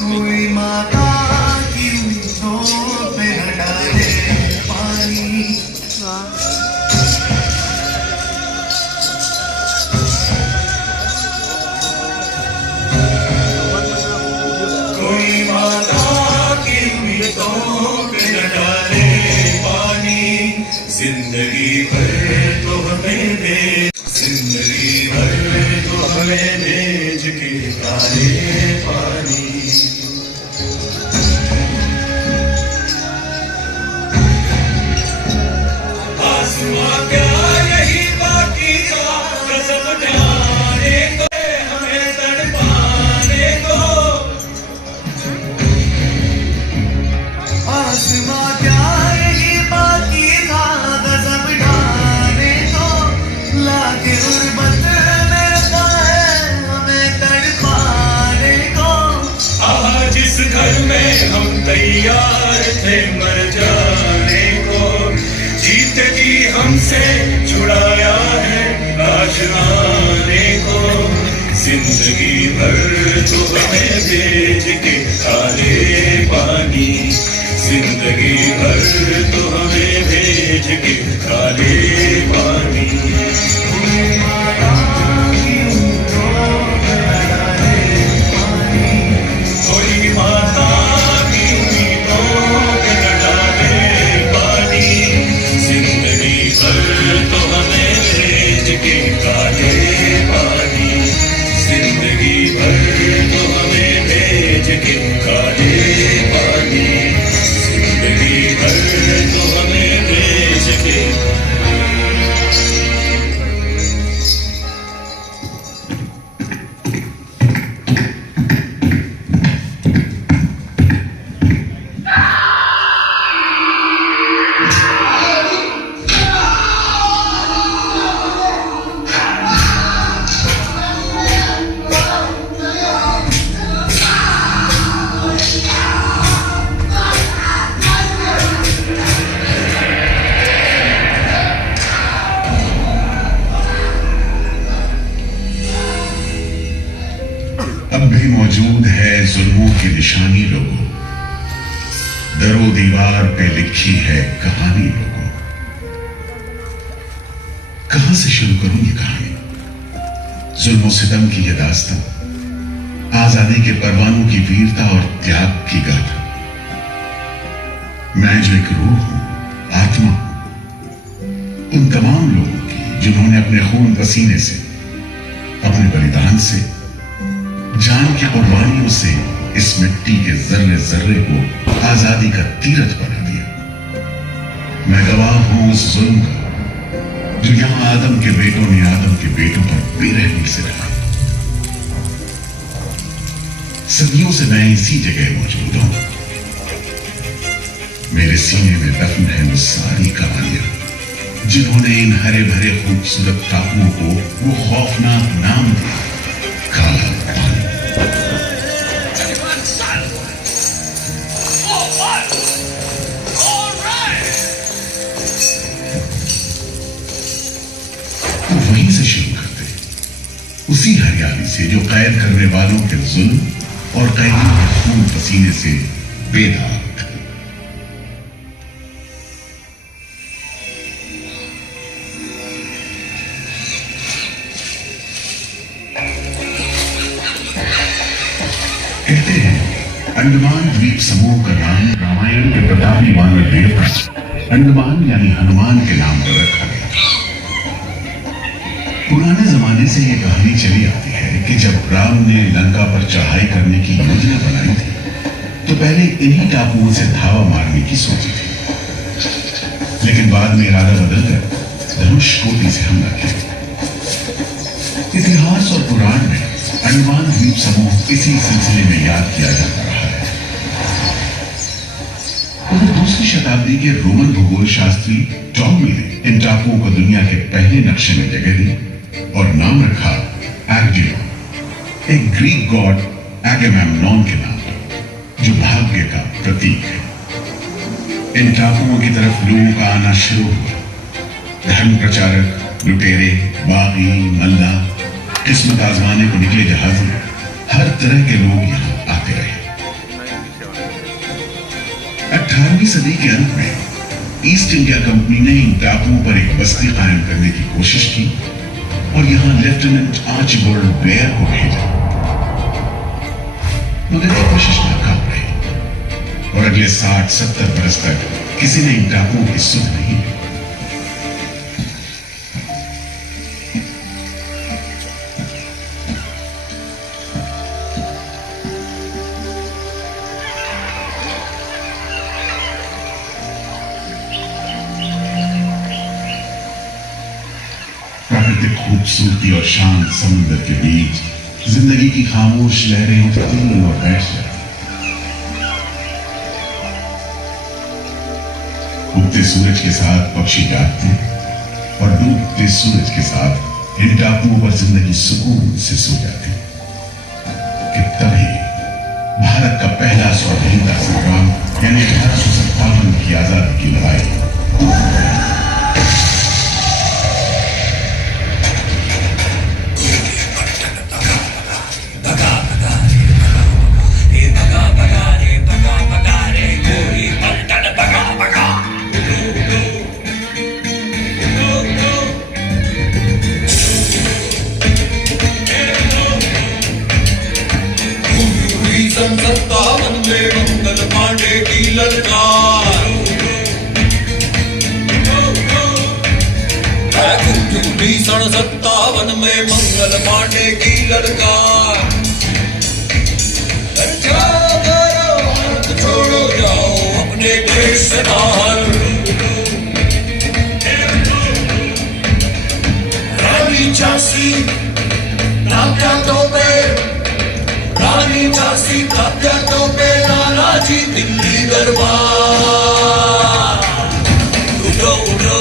कोई माता की ऊँटों पे न डाले पानी। कोई माता की ऊँटों पे न डाले पानी। जिंदगी भर तो हमें जिंदगी भर तो हमें भेज के डाले पानी। आसमां क्या यही बाकी था कसम जाने को हमें तड़पाने को। आसमां क्या यही बाकी था कसम जाने को। लाके गुर्बत में रखा है हमें तड़पाने को। आज इस घर में हम तैयार थे मर जाने को। जीते जी हमसे छुड़ाया है लाश आने को। जिंदगी भर तो हमें भेज के खाले पानी। जिंदगी भर तो हमें भेज के खाले पानी। कोई माता की उम्मीदों पे न डाले पानी। जिंदगी भर तो हमें भेज के काले पानी। जिंदगी भर तो हमें भेज के काले पानी। जिंदगी भर तो हमें भेज के। अब भी मौजूद है जुल्मों की निशानी लोगों। दरो दीवार पे लिखी है कहानी लोगों। कहां से शुरू करूं ये कहानी। जुल्मों सितम की ये दास्तां, आजादी के परवानों की वीरता और त्याग की गाथा। मैं जो एक रूह हूं, आत्मा हूं, उन तमाम लोगों की जिन्होंने अपने खून पसीने से, अपने बलिदान से, जान की कुर्बानियों से इस मिट्टी के जर्रे जर्रे को आजादी का तीरथ बना दिया। मैं गवाह हूं उस जुल्म का जो यहां आदम के बेटों ने आदम के बेटों पर बेरहमी से रखा। सदियों से मैं इसी जगह मौजूद हूं। मेरे सीने में दफन है वो सारी कहानियां जिन्होंने इन हरे भरे खूबसूरत टापुओं को वो खौफनाक नाम दिया, काला पानी। तो वहीं से शुरू करते, उसी हरियाली से जो कैद करने वालों के जुल्म और कैदियों के खून पसीने से बेदाग। कहते हैं अंडमान द्वीप समूह का नाम रामायण के प्रतापी वानर देवता अंडमान यानी हनुमान के नाम पर रखा गया। पुराने जमाने से यह कहानी चली आती है कि जब राम ने लंका पर चढ़ाई करने की योजना बनाई थी तो पहले इन्हीं टापुओं से धावा मारने की सोची थी, लेकिन बाद में इरादा बदलकर धनुषकोटि से हमला किया। इतिहास और पुराण में अंडमान द्वीप समूह इसी सिलसिले में याद किया जाता रहा है। उधर दूसरी शताब्दी के रोमन भूगोल शास्त्री टॉमी ने इन टापुओं को दुनिया के पहले नक्शे में जगह दी और नाम रखा एग्जियम, एक ग्रीक गॉड एगेमेम्नॉन के नाम, जो भाग्य का प्रतीक है। इन टापुओं की तरफ लोगों का आना शुरू हुआ। धर्म प्रचारक, लुटेरे, बागी, मल्ला, किस्मत आजमाने को निकले जहाजी, हर तरह के लोग यहाँ आते रहे। 18वीं सदी के अंत में ईस्ट इंडिया कंपनी ने इन टापुओं पर एक बस्ती कायम करने की कोशिश की और यहां लेफ्टिनेंट आर्चिबाल्ड ब्लेयर को भेजा, मगर ये कोशिश नाकाम रही और अगले 60-70 बरस तक किसी ने इन टापुओं की सुध नहीं ली। प्राकृतिक खूबसूरती और शांत समुद्र के बीच जिंदगी की खामोश लहरें उठती और बैठ जाती। उगते सूरज के साथ पक्षी जागते और डूबते सूरज के साथ इन टापुओं पर जिंदगी सुकून से सो जाती। कि तभी भारत का पहला स्वाधीनता संग्राम यानी 1857 की आजादी की लड़ाई सन 57 में मंगल पांडे की ललकार, 1957 में मंगल पांडे की ललकार। छोड़ो जाओ अपने देश से बाहर, रानी झांसी तात्या तोपे, रानी झांसी तात्या तोपे, नानाजी दिल्ली दरबार। उठो उठो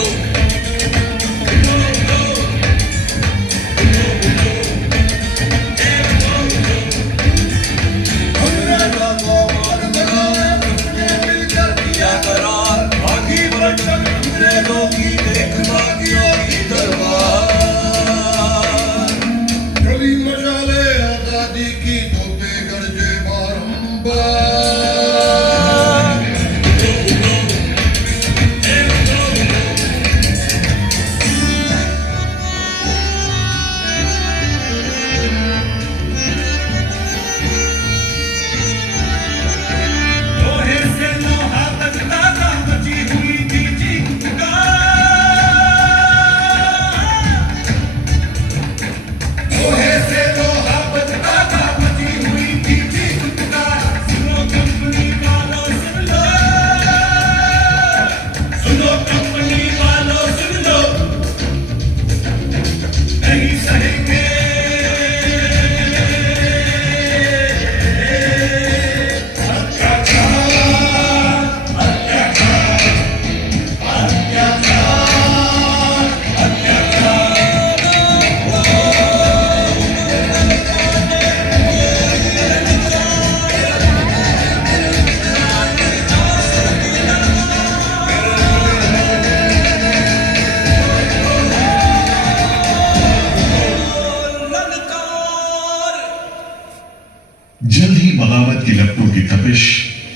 जल्द ही बगावत की लपटों की तपिश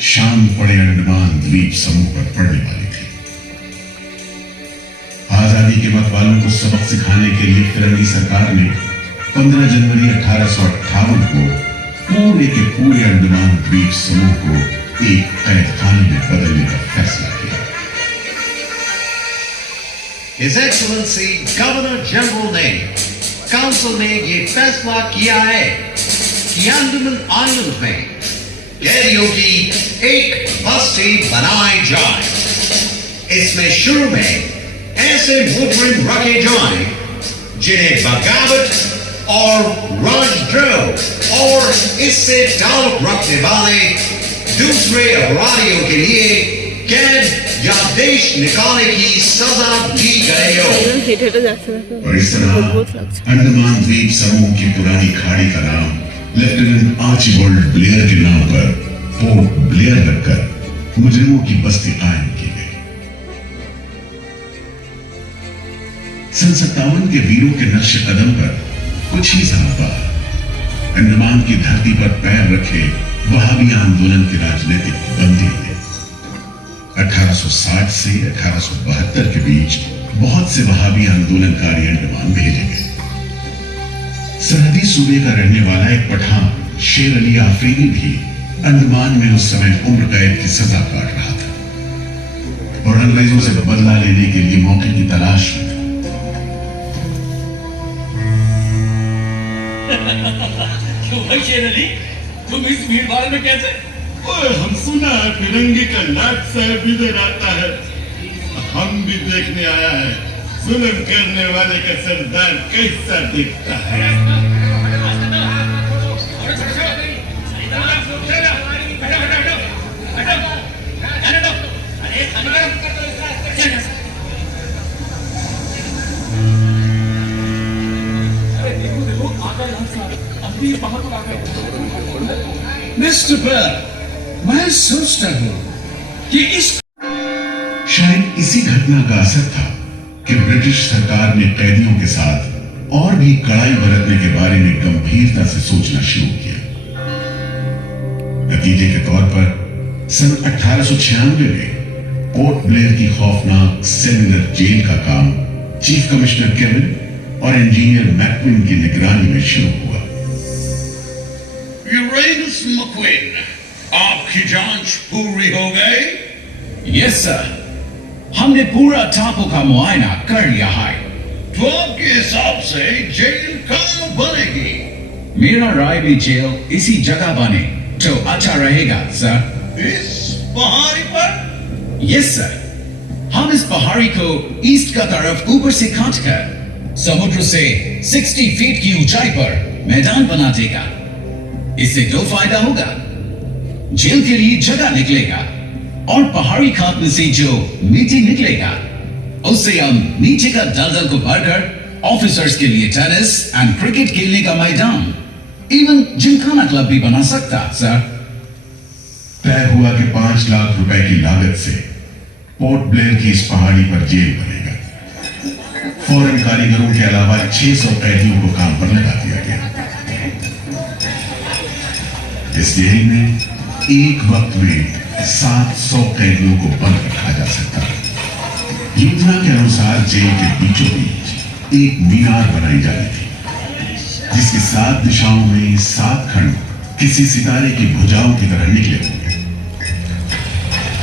शाम पड़े अंडमान द्वीप समूह पर पड़ने वाली थी। आजादी के मतवालों को सबक सिखाने के लिए फिरंगी सरकार ने 15 जनवरी 1858 को पूरे के पूरे अंडमान द्वीप समूह को एक कैद खाने में बदलने का फैसला किया। His Excellency गवर्नर जनरल ने काउंसिल ने ये फैसला किया है कि अंडमान आइलैंड में कैदियों की एक बस्ती बनाई जाए। इसमें शुरू में ऐसे मुजरिम रखे जाएं जिन्हें बगावत और राजद्रोह और इससे ताल्लुक रखने वाले दूसरे अपराधियों के लिए कैद या देश निकालने की सजा दी गई हो। और इस तरह अंडमान द्वीप समूह की पुरानी खाड़ी का नाम लेफ्टिनेंट आर्चिबाल्ड ब्लेयर के नाम पर पोर्ट ब्लेयर रखकर मुजरिमों की बस्ती कायम की गई। सन 57 के वीरों के नक्श कदम पर कुछ ही साल बाद अंडमान की धरती पर पैर रखे वहाबी आंदोलन के राजनीतिक बंदी थे। 1860 से 1872 के बीच बहुत से वहाबी आंदोलनकारी अंडमान भेजे गए। सरहदी सूबे का रहने वाला एक पठान शेर अली आफरीदी भी अंडमान में उस समय उम्र कैद की सजा काट रहा था और अंग्रेजों से बदला लेने के लिए मौके की तलाश में था। क्यों भाई शेर अली, तुम इस भीड़ भाड़ में कैसे? ओए, हम सुना है फिरंगी का नाथ साहब इधर आता है, हम भी देखने आया है जुल्म करने वाले का सरदार कैसा दिखता है। मिस्टर बर्ड, मैं सोचता हूँ कि इस शायद इसी घटना का असर था कि ब्रिटिश सरकार ने कैदियों के साथ और भी कड़ाई बरतने के बारे में गंभीरता से सोचना शुरू किया। नतीजे के तौर पर सन 1896 में पोर्ट ब्लेयर की खौफनाक सेलुलर जेल का काम चीफ कमिश्नर केविन और इंजीनियर मैकविन की निगरानी में शुरू हुआ। यूरेनस मक्विन, आपकी जांच पूरी हो गई? यस सर, हमने पूरा टापू का मुआयना कर लिया है। तो आपके हिसाब से जेल कहाँ बनेगी? मेरा राय भी जेल इसी जगह बने तो अच्छा रहेगा सर। इस पहाड़ी पर? यस सर, हम इस पहाड़ी को ईस्ट का तरफ ऊपर से काटकर समुद्र से 60 फीट की ऊंचाई पर मैदान बना देगा। इससे दो फायदा होगा, जेल के लिए जगह निकलेगा और पहाड़ी खातने से जो मिट्टी निकलेगा उससे हम नीचे का दलदल को भरकर ऑफिसर्स के लिए टेनिस एंड क्रिकेट खेलने का मैदान, इवन जिमखाना क्लब भी बना सकता सर। तय हुआ कि 5 लाख रुपए की लागत से पोर्ट ब्लेयर की इस पहाड़ी पर जेल बनेगा। फौरन कारीगरों के अलावा 600 कैदियों को काम पर लगा दिया गया। इस जेल में एक वक्त में 700 कैदियों को बंद रखा जा सकता है। योजना के अनुसार जेल के बीचों बीच एक मीनार बनाई जानी थी, जिसकी 7 दिशाओं में 7 खंड किसी सितारे की भुजाओं की तरह निकले होंगे।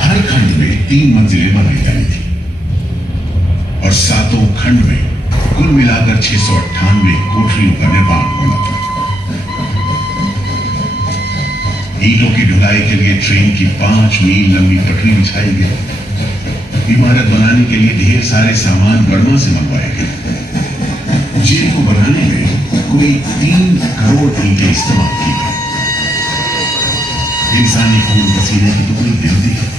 हर खंड में 3 मंजिलें बनाई जानी थी और 7 खंड में कुल मिलाकर 698 कोठरियों का निर्माण होना था। ईंटों की ढुलाई के लिए ट्रेन की 5 मील लंबी पटरी बिछाई गई। इमारत बनाने के लिए ढेर सारे सामान बर्मा से मंगवाए गए। जेल को बनाने में कोई 3 करोड़ ईंटें इस्तेमाल की गई। इंसानी खून पसीने की तो कोई गिनती नहीं।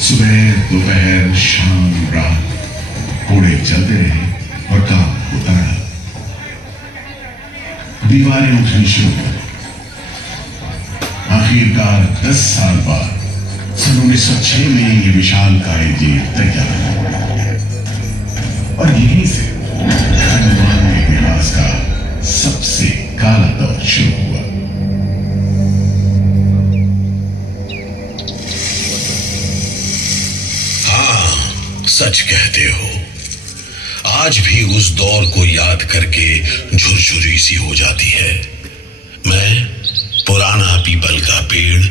सुबह दोपहर शाम रात घोड़े चलते रहे और काम होता रहा। दीवारें उठनी शुरू हो गई। आखिरकार 10 साल बाद सन 1906 में ये विशालकाय जेल तैयार हो और यहीं से अंडमान के इतिहास का सबसे काला दौर शुरू हुआ। हाँ, सच कहते हो। आज भी उस दौर को याद करके झुरझुरी सी हो जाती है। मैं पुराना पीपल का पेड़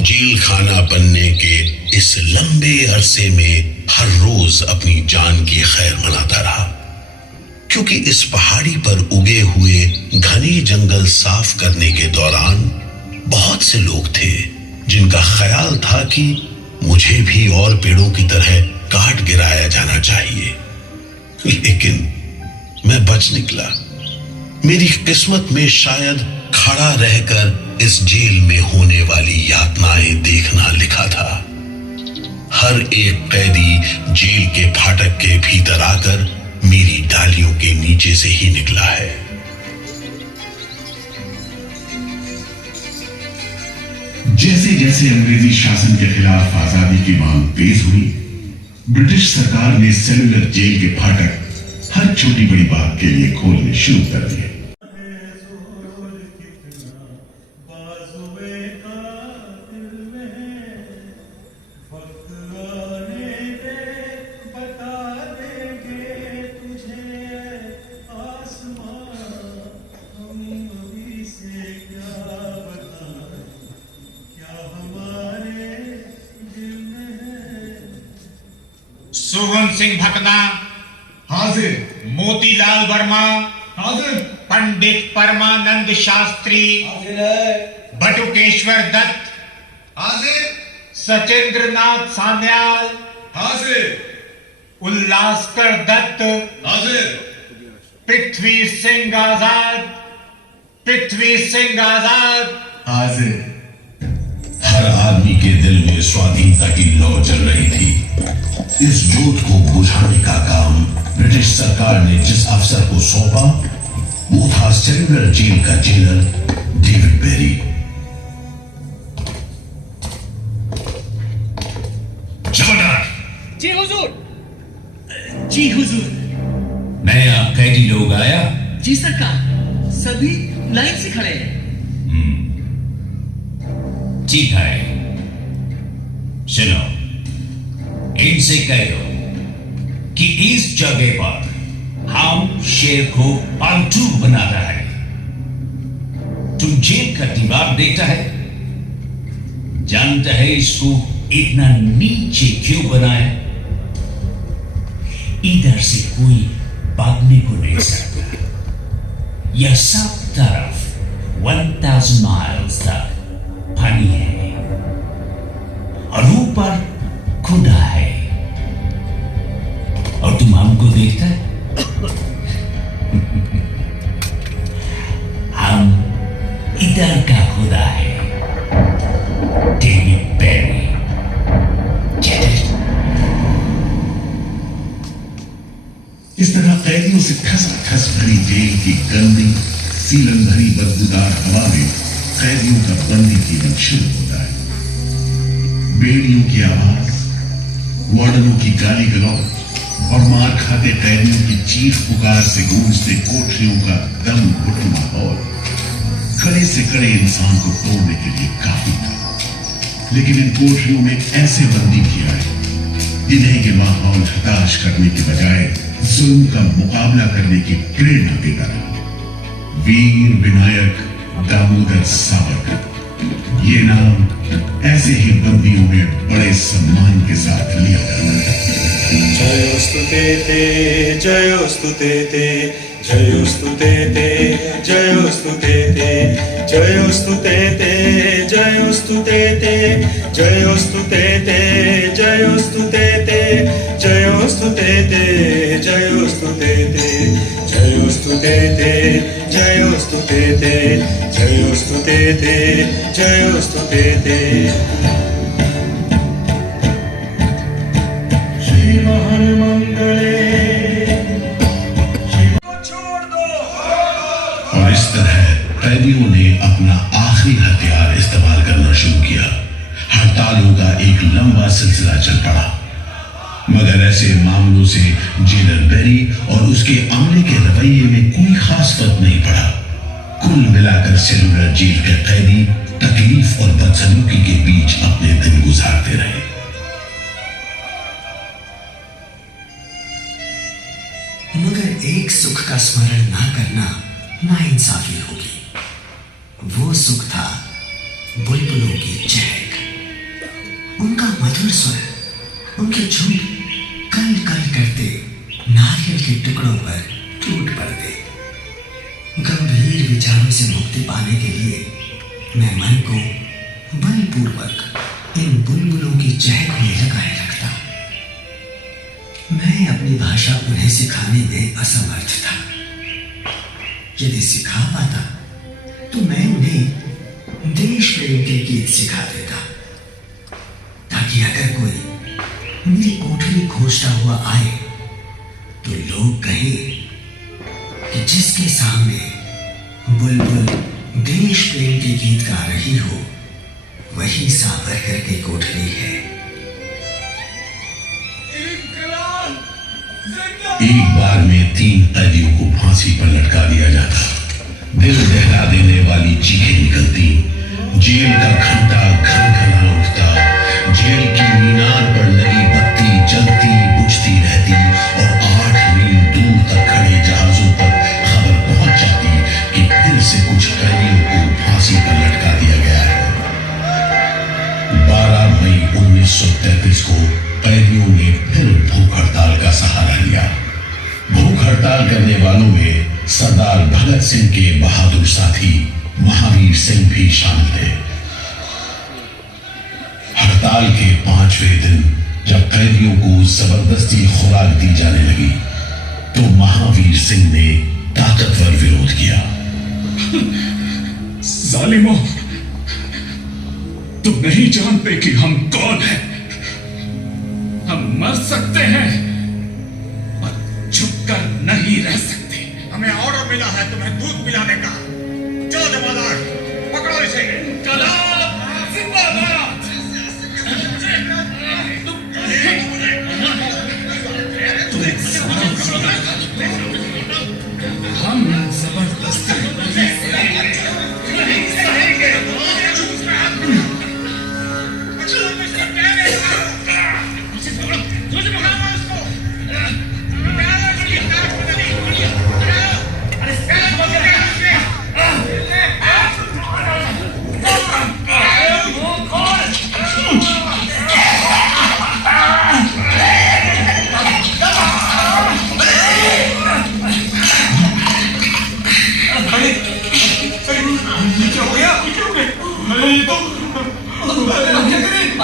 जेल खाना बनने के इस लंबे अरसे में हर रोज अपनी जान की खैर मनाता रहा, क्योंकि इस पहाड़ी पर उगे हुए घने जंगल साफ करने के दौरान बहुत से लोग थे जिनका ख्याल था कि मुझे भी और पेड़ों की तरह काट गिराया जाना चाहिए, लेकिन मैं बच निकला। मेरी किस्मत में शायद खड़ा रहकर इस जेल में होने वाली यातनाएं देखना लिखा था। हर एक कैदी जेल के फाटक के भीतर आकर मेरी डालियों के नीचे से ही निकला है। जैसे जैसे अंग्रेजी शासन के खिलाफ आजादी की मांग तेज हुई, ब्रिटिश सरकार ने सेलुलर जेल के फाटक हर छोटी बड़ी बात के लिए खोलने शुरू कर दिए। सोहन सिंह भकना, हाजिर। मोतीलाल वर्मा, हाजिर। पंडित परमानंद शास्त्री, बटुकेश्वर दत्त, हाजिर। सचेंद्र नाथ सान्याल, हाजिर। उल्लासकर दत्त, हाजिर। पृथ्वी सिंह आजाद, पृथ्वी सिंह आजाद, हाजिर। हर आदमी के दिल में स्वाधीनता की लौ जल रही थी। इस जोत को बुझाने का काम ब्रिटिश सरकार ने जिस अफसर को सौंपा वो था सेलुलर जेल का जेलर डेविड बेरी। जमादार। जी हुजूर। जी हुजूर। नया कैदी लोग आया? जी सरकार, सभी लाइन से खड़े हैं। ठीक है, सुनो, इनसे कहो कि इस जगह पर हम शेर को पालतू बनाता है। तुम जेल का दीवार देखता है, जानता है इसको इतना नीचे क्यों बनाया? इधर से कोई भागने को नहीं सकता। यह सब तरफ 1000 माइल्स तक पानी है और ऊपर खुदा है। और तुम हमको देखता है? हम इधर का खुदा है, डेविड बेरी। इस तरह कैदियों से खस भरी जेल की गंदी सीलन भरी बदबूदार हवा में कैदियों का बंदी जीवन शुरू होता है। बेड़ियों की आवाज, वार्डनों की गाली गलौज और मार खाते कैदियों की चीख पुकार से गूंजते कोठरियों का दम घुटू माहौल कड़े से कड़े इंसान को तोड़ने के लिए काफी था। लेकिन इन कोठरियों में ऐसे बंदी भी आए जिन्हें ये माहौल हताश करने के बजाय जुल्म का मुकाबला करने की प्रेरणा देता रहा। वीर विनायक दामोदर सावरकर, ये नाम ऐसे ही बंदियों में बड़े सम्मान के साथ लिया जाता है। जयोस्तु ते जयोस्तु ते जयोस्तु ते जयोस्तु ते जयोस्तु ते जयोस्तु ते जयोस्तु ते जयोस्तु ते जयोस्तु ते जयोस्तु ते जयोस्तु ते जयोस्तु ते जयोस्तु ते जयोस्तु ते और इस तरह कैदियों ने अपना आखिरी हथियार इस्तेमाल करना शुरू किया। हड़तालों का एक लंबा सिलसिला चल पड़ा, मगर ऐसे मामलों से जेलर बेरी और उसके अमले के रवैये में कोई खास फर्क नहीं पड़ा। कुल मिलाकर सेलुलर जेल के कैदी तकलीफ और बदसलूकी के बीच अपने दिन गुजारते रहे। मगर एक सुख का स्मरण ना करना नाइंसाफी होगी। वो सुख था बुलबुलों की चहक, उनका मधुर स्वर, उनके झुंड कल कल करते नारियल के टुकड़ों पर टूट पड़ते। गंभीर विचारों से मुक्ति पाने के लिए मैं मन को बलपूर्वक इन बुलबुलों की चहक में लगाए रखता। मैं अपनी भाषा उन्हें सिखाने में असमर्थ था। यदि सिखा पाता तो मैं उन्हें देश प्रेम के गीत सिखा देता, ताकि अगर कोई मेरी कोठरी खोजता हुआ आए तो लोग कहें कि जिसके सामने बुलबुल देश प्रेम के गीत गा रही हो वही सावरकर की कोठरी है। एक बार में 3 कैदियों को फांसी पर लटका दिया जाता। दिल दहला देने वाली चीखें निकलती, जेल का घंटा घन उठता, जेल की मीनार पर लगी बत्ती जलती बुझती रहती और 8 मील दूर तक खड़े जहाजों तक खबर पहुंच जाती कि फिर से कुछ कैदियों को फांसी पर लटका दिया गया है। 12 मई 1933 को कैदियों ने फिर भूख हड़ताल का सहारा लिया। भूख हड़ताल करने वालों में सरदार भगत सिंह के बहादुर साथी महावीर सिंह भी शामिल थे। हड़ताल के 5वें दिन जब कैदियों को जबरदस्ती खुराक दी जाने लगी तो महावीर सिंह ने ताकतवर विरोध किया। जालिमों, तुम नहीं जानते कि हम कौन हैं। हम मर सकते हैं पर छुपकर नहीं रह सकते। हमें ऑर्डर मिला है तुम्हें दूध पिलाने का। चलो जमादार, पकड़ो इसे। इंकलाब जिंदाबाद। हम जबरदस्ती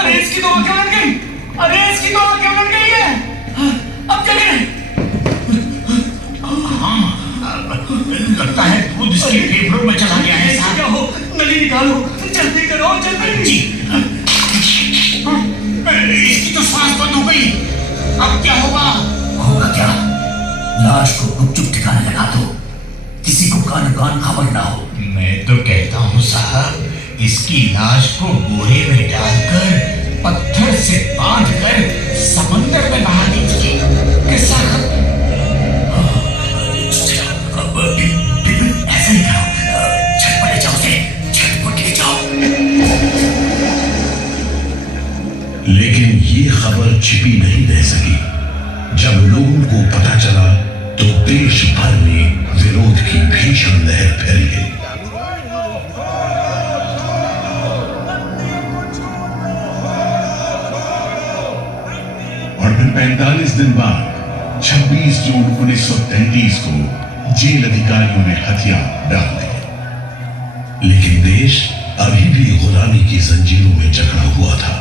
अरे इसकी तो आंखें बन गई। अरे इसकी तो आंखें बन गई है। अब क्या करें? लगता है दूध इसके फेफड़ों में चला गया है साहब। क्या हो? नली निकालो, जल्दी करो, जल्दी। जी। इसकी तो सांस बंद हो गई। अब क्या होगा? होगा क्या? लाश को गुपचुप ठिकाने लगा दो, किसी को कान कान खबर ना हो। मैं तो कहता हूँ साहब, इसकी लाश को बोरे में डालकर पत्थर से बांधकर समंदर में बहा दीजिए। कैसा? ऐसा नहीं करो, झटपटे जाओ से, झटपटे जाओ। लेकिन ये खबर छिपी नहीं रह सकी। जब लोगों को पता चला तो देश भर में विरोध की भीषण लहर फैल गई। और फिर 45 दिन बाद 26 जून 1933 को जेल अधिकारियों ने हथियार डाल दिए। लेकिन देश अभी भी गुलामी की जंजीरों में जकड़ा हुआ था।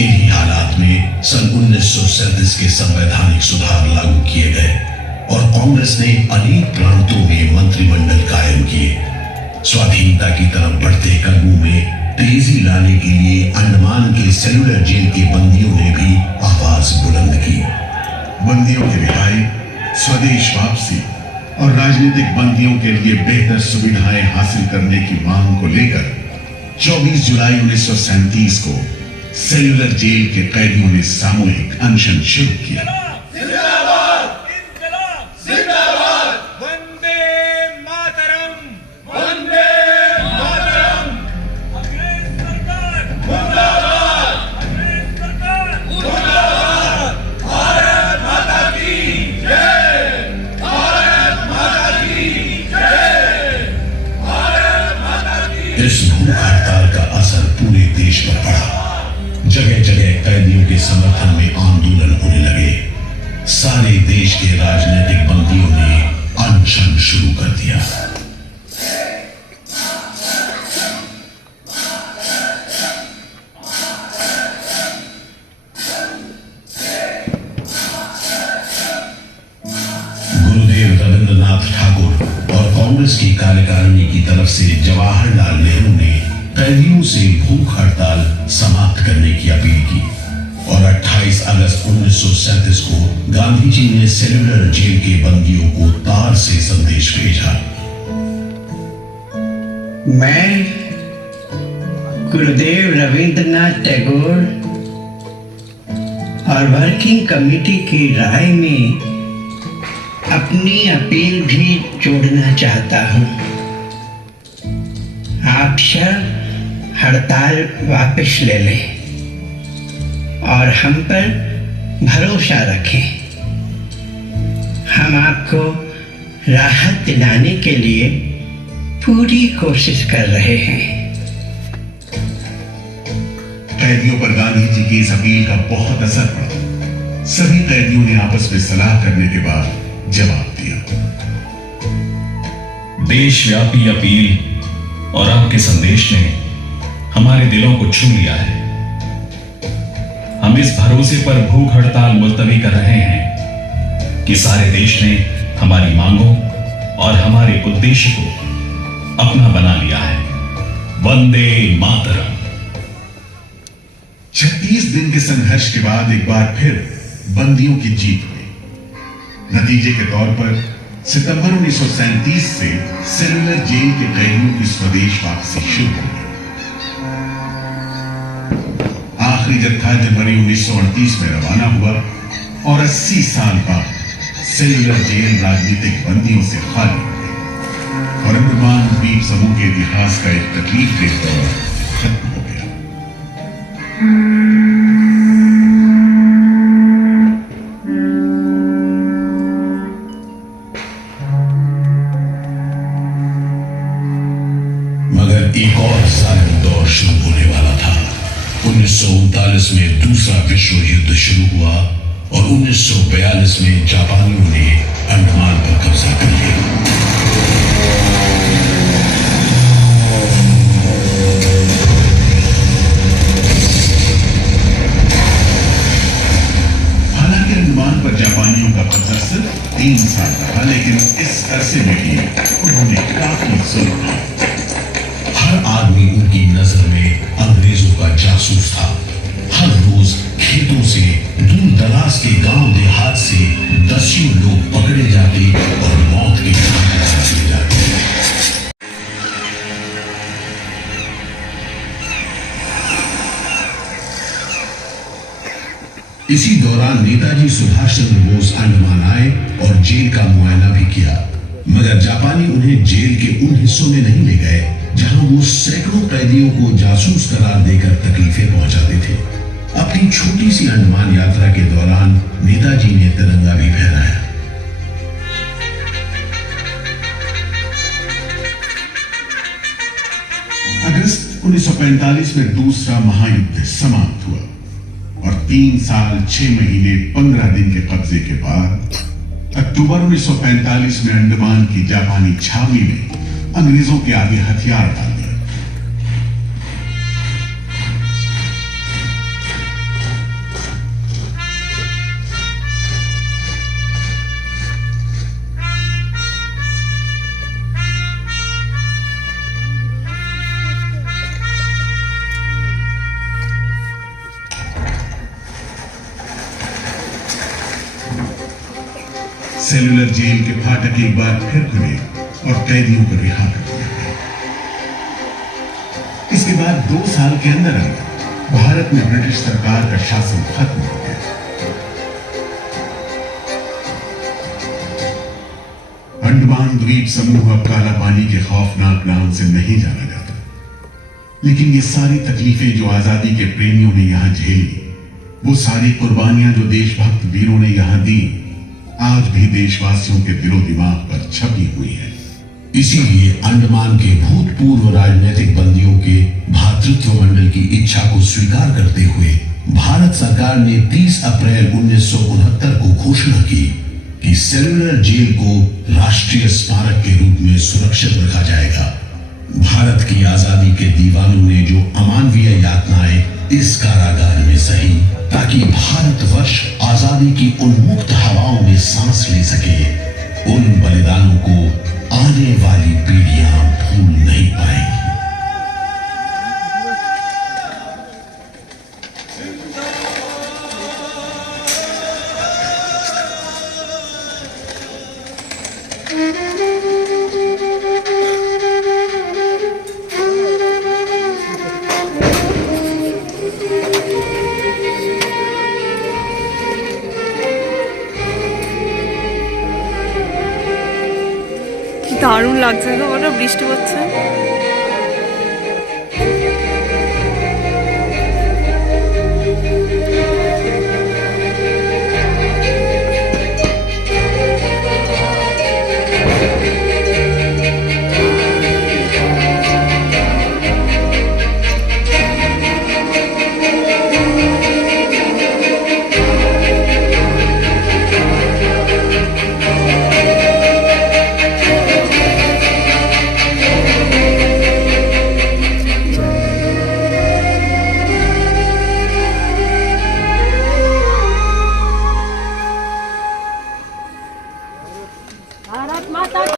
इन्हीं हालात में सन 1937 के संवैधानिक सुधार लागू किए गए और कांग्रेस ने अनेक प्रांतों में मंत्रिमंडल कायम किए। स्वाधीनता की तरफ बढ़ते कदमों में तेजी लाने के लिए अंडमान के सेलुलर जेल के बंदियों ने भी आवाज बुलंद की। बंदियों की रिहाई, स्वदेश वापसी और राजनीतिक बंदियों के लिए बेहतर सुविधाएं हासिल करने की मांग को लेकर 24 जुलाई 1937 को सेलुलर जेल के कैदियों ने सामूहिक अनशन शुरू किया। इस भूख हड़ताल का असर पूरे देश पर पड़ा। जगह जगह कैदियों के समर्थन में आंदोलन होने लगे। सारे देश के राजनीतिक बंदियों ने अनशन शुरू कर दिया। गुरुदेव रविंद्रनाथ ठाकुर और कांग्रेस की कार्यकारिणी की तरफ से जवाहरलाल नेहरू ने कैदियों से भूख हड़ताल समाप्त करने की अपील की और 28 अगस्त 1937 को गांधी जी ने सेलुलर जेल के बंदियों को तार से संदेश भेजा। मैं गुरुदेव रविंद्रनाथ टैगोर और वर्किंग कमेटी की राय में अपनी अपील भी जोड़ना चाहता हूं। आप सब हड़ताल वापस ले लें और हम पर भरोसा रखें। हम आपको राहत दिलाने के लिए पूरी कोशिश कर रहे हैं। कैदियों पर गांधी जी की इस अपील का बहुत असर पड़ा। सभी कैदियों ने आपस में सलाह करने के बाद जवाब दिया। देशव्यापी अपील और आपके संदेश ने हमारे दिलों को छू लिया है। हम इस भरोसे पर भूख हड़ताल मुलतवी कर रहे हैं कि सारे देश ने हमारी मांगों और हमारे उद्देश्य को अपना बना लिया है। वंदे मातरम। 36 दिन के संघर्ष के बाद एक बार फिर बंदियों की जीत हुई। नतीजे के तौर पर सितंबर 1937 से सेलुलर जेल के कैदियों की स्वदेश वापसी शुरू हो गई। आखिरी जत्था जनवरी 1938 में रवाना हुआ और 80 साल बाद सेलुलर जेल राजनीतिक बंदियों से खाली हो गई और अंडमान द्वीप समूह के इतिहास का एक तकलीफ के दौर खत्म हो गया। मगर एक और जालिम दौर शुरू होने वाला था। 1939 में दूसरा विश्व युद्ध शुरू हुआ और 1942 में जापानियों ने अंडमान पर कब्जा कर लिया। हालांकि अंडमान पर जापानियों का कब्जा सिर्फ 3 साल रहा, लेकिन इस अरसे में भी उन्होंने काफी जुल्म किया। हर आदमी उनकी नजर में अंग्रेजों का जासूस था। हर रोज खेतों से, दूर दराज के गांव देहात से दसियों लोग पकड़े जाते और मौत के घाट उतारे जाते। इसी दौरान नेताजी सुभाष चंद्र बोस अंडमान आए और जेल का मुआयना भी किया, मगर जापानी उन्हें जेल के उन हिस्सों में नहीं ले गए जहां वो सैकड़ों कैदियों को जासूस करार देकर तकलीफें पहुंचाते थे। अपनी छोटी सी अंडमान यात्रा के दौरान नेताजी ने तिरंगा भी फहराया। अगस्त 1945 में दूसरा महायुद्ध समाप्त हुआ और 3 साल 6 महीने 15 दिन के कब्जे के बाद अक्टूबर 1945 में अंडमान की जापानी छावनी में अंग्रेजों के आगे हथियार डाल दिए। सेलुलर जेल के फाटक एक बार फिर खुले और कैदियों को रिहा कर दिया गया। इसके बाद 2 साल के अंदर भारत में ब्रिटिश सरकार का शासन खत्म हो गया। अंडमान द्वीप समूह अब काला पानी के खौफनाक नाम से नहीं जाना जाता, लेकिन ये सारी तकलीफें जो आजादी के प्रेमियों ने यहां झेली, वो सारी कुर्बानियां जो देशभक्त वीरों ने यहां दी, आज भी देशवासियों के दिलो दिमाग पर छपी हुई है। इसीलिए अंडमान के भूतपूर्व राजनीतिक बंदियों के भातृत्व मंडल की इच्छा को स्वीकार करते हुए भारत सरकार ने 30 अप्रैल 1969 को घोषणा की कि सेलुलर जेल को राष्ट्रीय स्मारक के रूप में सुरक्षित रखा जाएगा। भारत की आजादी के दीवानों ने जो अमानवीय यातनाएं इस कारागार में सही, ताकि भारतवर्ष आजादी की उन्मुक्त हवाओं में सांस ले सके, उन बलिदानों को आने वाली पीढ़ियां भूल नहीं पाएंगी। দারুণ লাগছে তো, ওটা বৃষ্টি হচ্ছে।